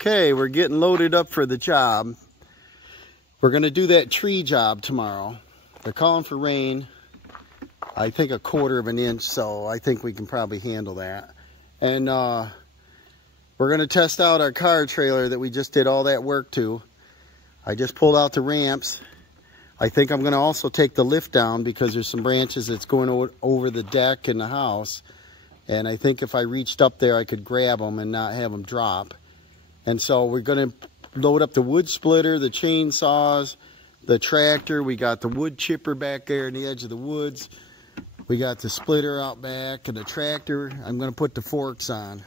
Okay, we're getting loaded up for the job. We're going to do that tree job tomorrow. They're calling for rain. I think 1/4 of an inch, so I think we can probably handle that. And we're going to test out our car trailer that we just did all that work to. I just pulled out the ramps. I think I'm going to also take the lift down because there's some branches that's going over the deck in the house. And I think if I reached up there, I could grab them and not have them drop. And so we're going to load up the wood splitter, the chainsaws, the tractor. We got the wood chipper back there in the edge of the woods. We got the splitter out back and the tractor. I'm going to put the forks on.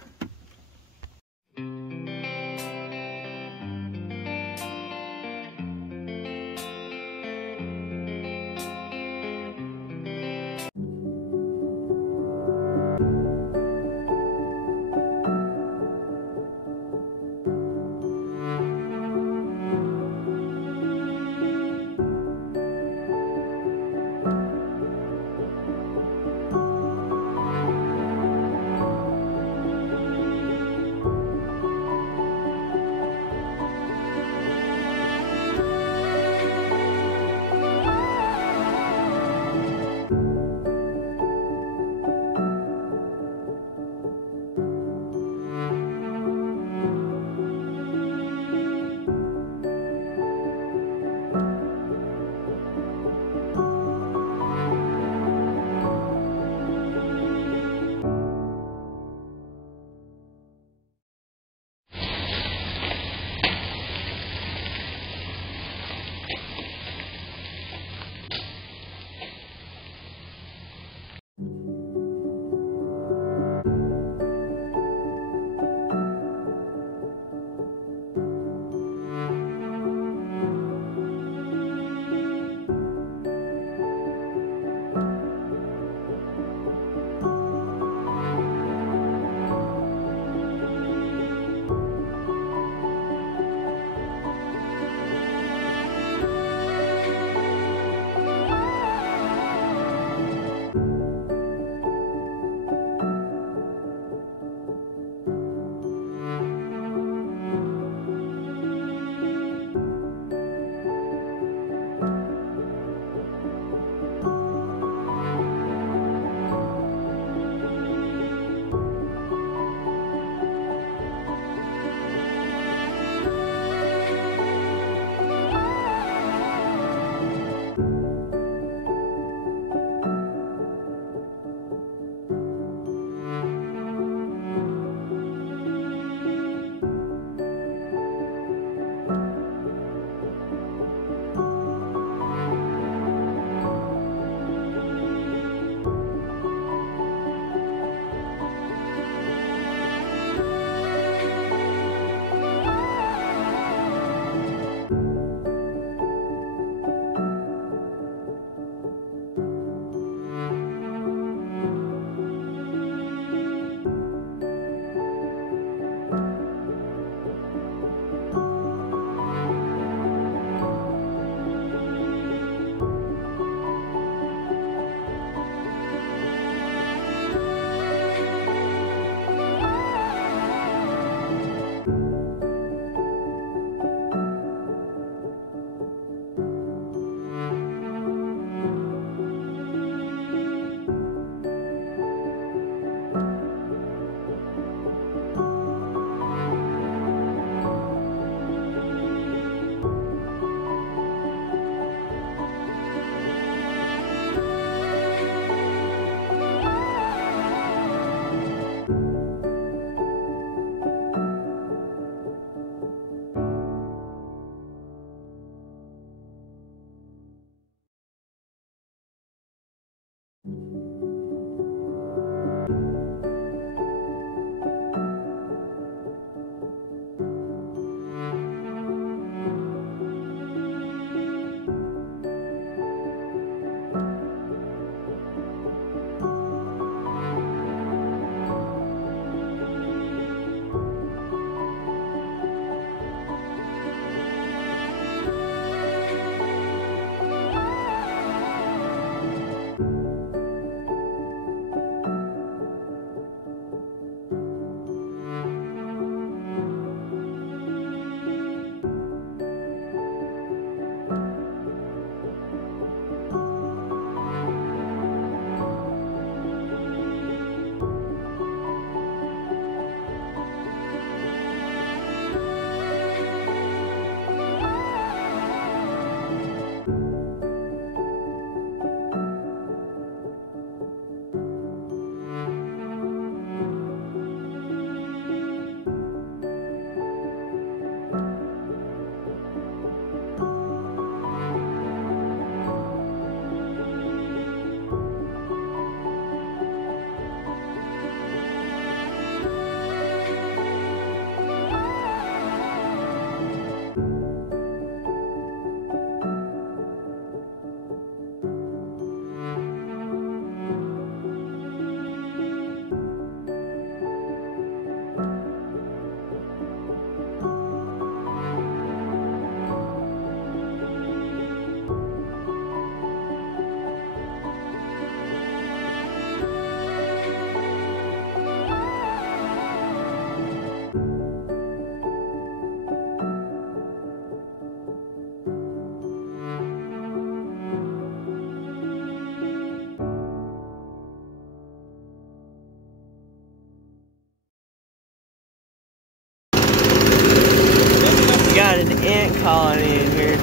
got an ant colony in here.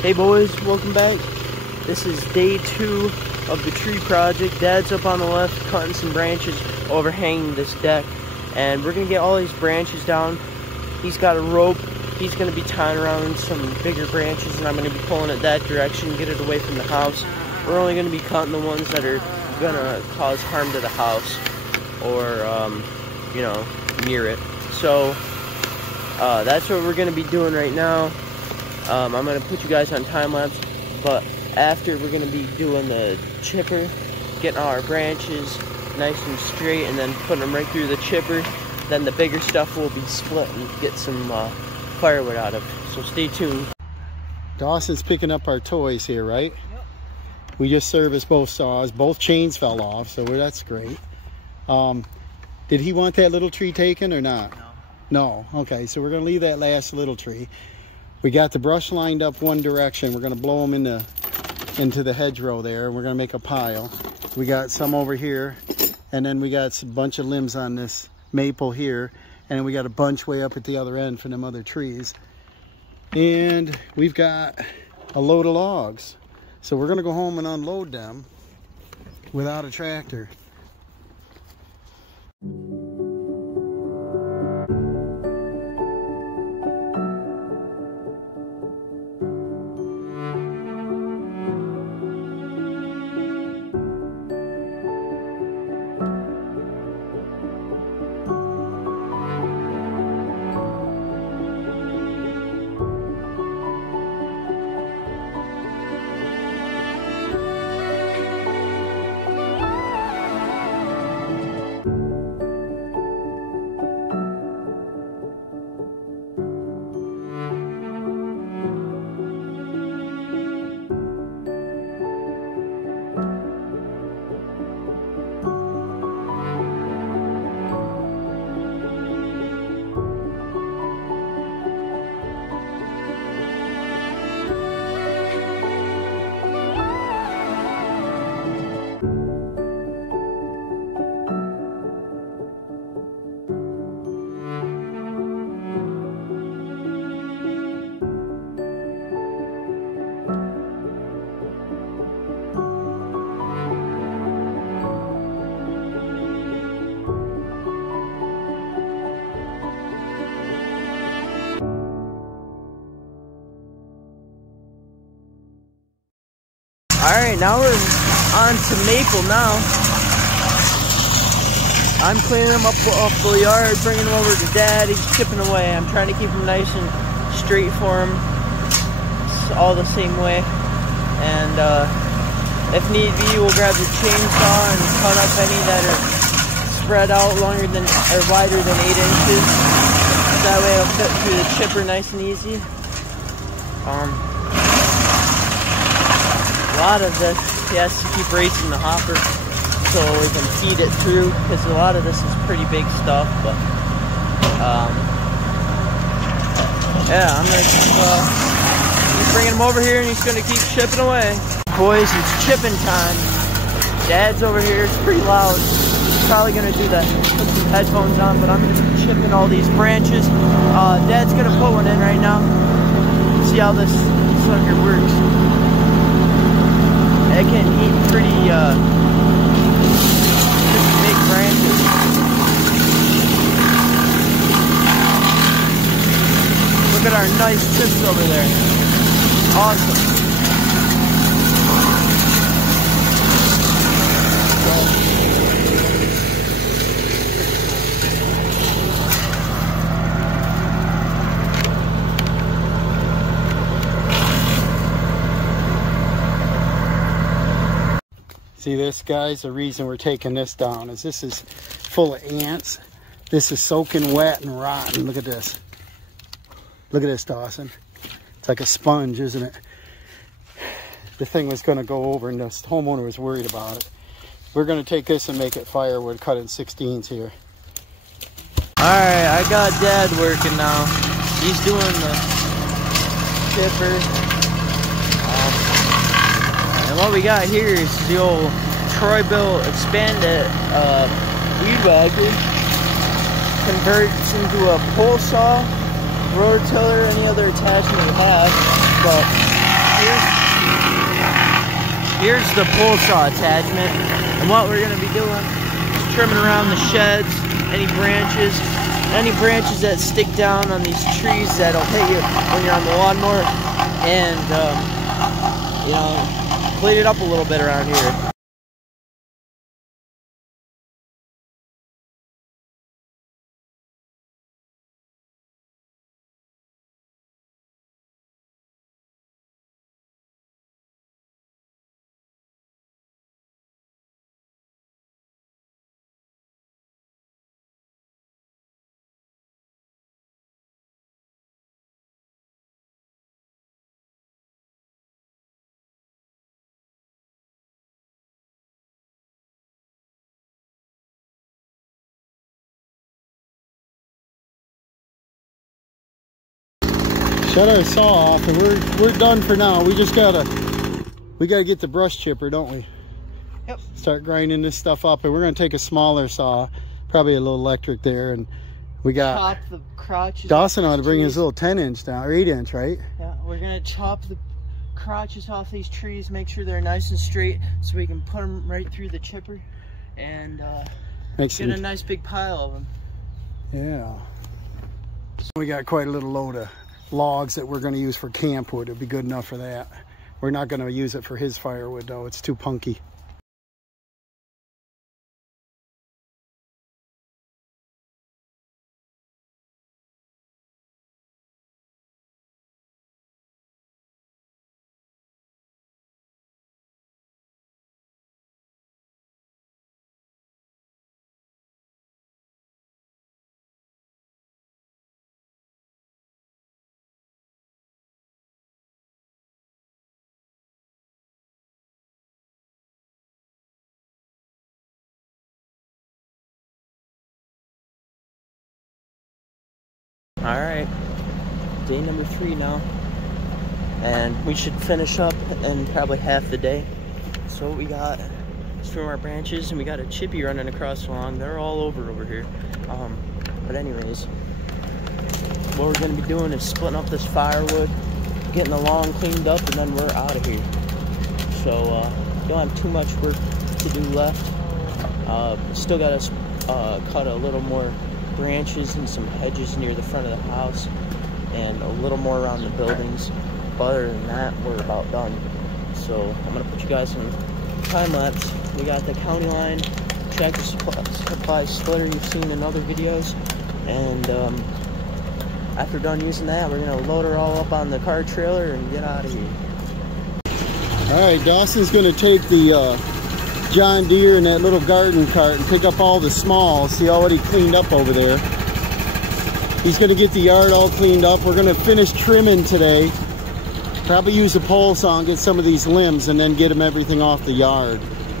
Hey boys, welcome back. This is day 2 of the tree project. Dad's up on the left cutting some branches overhanging this deck, and we're gonna get all these branches down. He's got a rope. He's gonna be tying around some bigger branches, and I'm gonna be pulling it that direction, get it away from the house. We're only gonna be cutting the ones that are gonna cause harm to the house or you know, near it. So that's what we're gonna be doing right now. I'm gonna put you guys on time lapse, but after we're gonna be doing the chipper, getting all our branches nice and straight, and then putting them right through the chipper. Then the bigger stuff will be split and get some firewood out of. So stay tuned. Dawson's picking up our toys here, right? Yep. We just serviced both saws. Both chains fell off, so that's great. Did he want that little tree taken or not? No. No. Okay, so we're gonna leave that last little tree. We got the brush lined up one direction. We're gonna blow them into the hedgerow there, and we're gonna make a pile. We got some over here, and then we got a bunch of limbs on this maple here, and then we got a bunch way up at the other end for them other trees. And we've got a load of logs. So we're gonna go home and unload them without a tractor. Alright, now we're on to maple now. I'm cleaning them up off the yard, bringing them over to Dad. He's chipping away. I'm trying to keep them nice and straight for him. It's all the same way. And if need be, we'll grab the chainsaw and cut up any that are spread out longer than or wider than 8 inches. That way it'll fit through the chipper nice and easy. A lot of this, he has to keep racing the hopper so we can feed it through, because a lot of this is pretty big stuff. But yeah, I'm gonna keep bringing him over here, and he's gonna keep chipping away. Boys, it's chipping time. Dad's over here. It's pretty loud. He's probably gonna do that. Put some headphones on, but I'm gonna be chipping all these branches. Dad's gonna put one in right now. See how this sucker works. It can eat pretty big branches. Look at our nice chips over there. Awesome. See this, guys? The reason we're taking this down is this is full of ants. This is soaking wet and rotten. Look at this. Look at this, Dawson. It's like a sponge, isn't it? The thing was going to go over, and the homeowner was worried about it. We're going to take this and make it firewood, cut in 16s here. Alright, I got Dad working now. He's doing the chipper. And what we got here is the old Troy-Bilt expanded weed whacker. Converts into a pole saw, rototiller, any other attachment you have. But here's the pole saw attachment. And what we're going to be doing is trimming around the sheds, any branches that stick down on these trees that'll hit you when you're on the lawnmower, and you know, clean it up a little bit around here. Shut our saw off, and we're done for now. We gotta get the brush chipper, don't we? Yep. Start grinding this stuff up, and we're gonna take a smaller saw, probably a little electric there, and we got chop the crotches. Dawson ought to bring his little 10-inch down, or 8-inch, right? Yeah, we're gonna chop the crotches off these trees, make sure they're nice and straight, so we can put them right through the chipper, and get a nice big pile of them. Yeah. So we got quite a little load of logs that we're going to use for camp wood. It'd be good enough for that. We're not going to use it for his firewood though. It's too punky. All right, day number 3 now, and we should finish up in probably half the day. So what we got is from our branches, and we got a chippy running across the lawn. They're all over here. But anyways, what we're gonna be doing is splitting up this firewood, getting the lawn cleaned up, and then we're out of here. So don't have too much work to do left. Still got to cut a little more branches and some hedges near the front of the house, and a little more around the buildings. But other than that, we're about done. So I'm gonna put you guys in time lapse. We got the county line tractor supply splitter you've seen in other videos, and after done using that, we're gonna load her all up on the car trailer and get out of here. All right, Dawson's gonna take the John Deere and that little garden cart and pick up all the small. See all what he cleaned up over there. He's gonna get the yard all cleaned up. We're gonna finish trimming today. Probably use a pole saw and get some of these limbs, and then get him everything off the yard.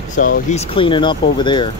So he's cleaning up over there.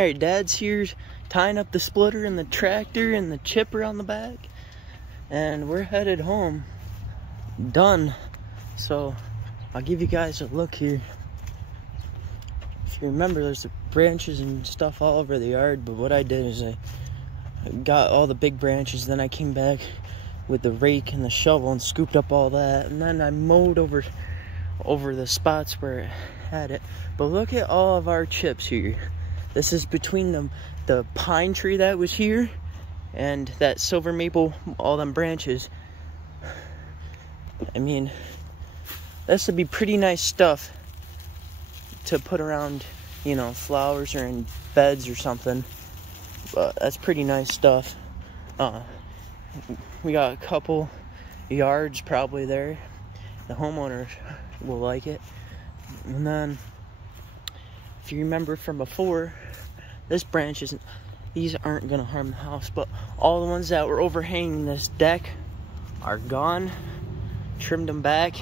Alright, Dad's here tying up the splitter and the tractor and the chipper on the back. And we're headed home. Done. So, I'll give you guys a look here. If you remember, there's the branches and stuff all over the yard. But what I did is I got all the big branches. Then I came back with the rake and the shovel and scooped up all that. And then I mowed over the spots where it had it. But look at all of our chips here. This is between the pine tree that was here and that silver maple, all them branches. I mean, this would be pretty nice stuff to put around, you know, flowers or in beds or something. But that's pretty nice stuff. We got a couple yards probably there. The homeowner will like it. And then, if you remember from before, this branch isn't, these aren't gonna harm the house, but all the ones that were overhanging this deck are gone. Trimmed them back.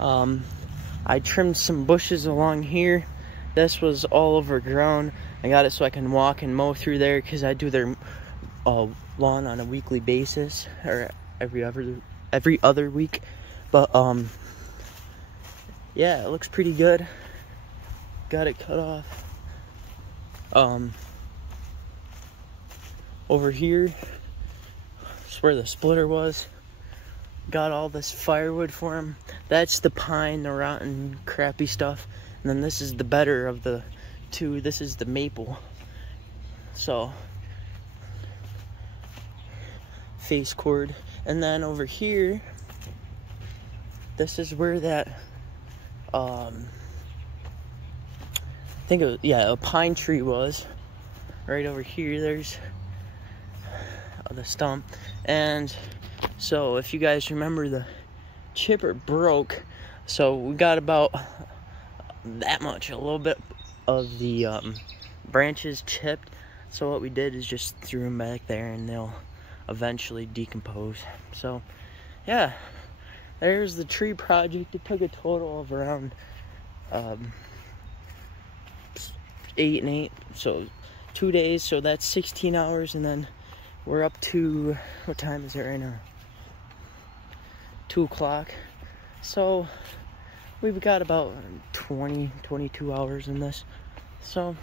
I trimmed some bushes along here. This was all overgrown. I got it so I can walk and mow through there because I do their lawn on a weekly basis, or every other week. But yeah, it looks pretty good. Got it cut off. Over here is where the splitter was. Got all this firewood for him. That's the pine, the rotten, crappy stuff. And then this is the better of the two. This is the maple. So, face cord. And then over here, this is where that, I think it was, yeah, a pine tree was. Right over here, there's the stump. And so if you guys remember, the chipper broke. So we got about that much, a little bit of the branches chipped. So what we did is just threw them back there and they'll eventually decompose. So yeah, there's the tree project. It took a total of around 8 and 8, so 2 days, so that's 16 hours. And then we're up to, what time is it right now? 2 o'clock. So we've got about 22 hours in this. So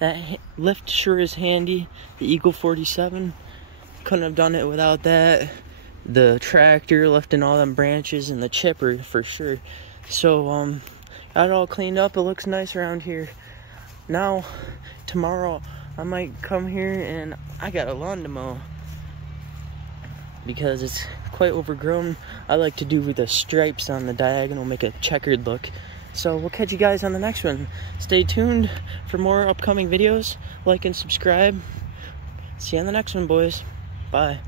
that lift sure is handy. The Eagle 47, couldn't have done it without that. The tractor lifting all them branches and the chipper for sure. So got it all cleaned up. It looks nice around here. Now tomorrow I might come here and I got a lawn to mow because it's quite overgrown. I like to do with the stripes on the diagonal, make a checkered look. So we'll catch you guys on the next one. Stay tuned for more upcoming videos. Like and subscribe. See you on the next one, boys. Bye.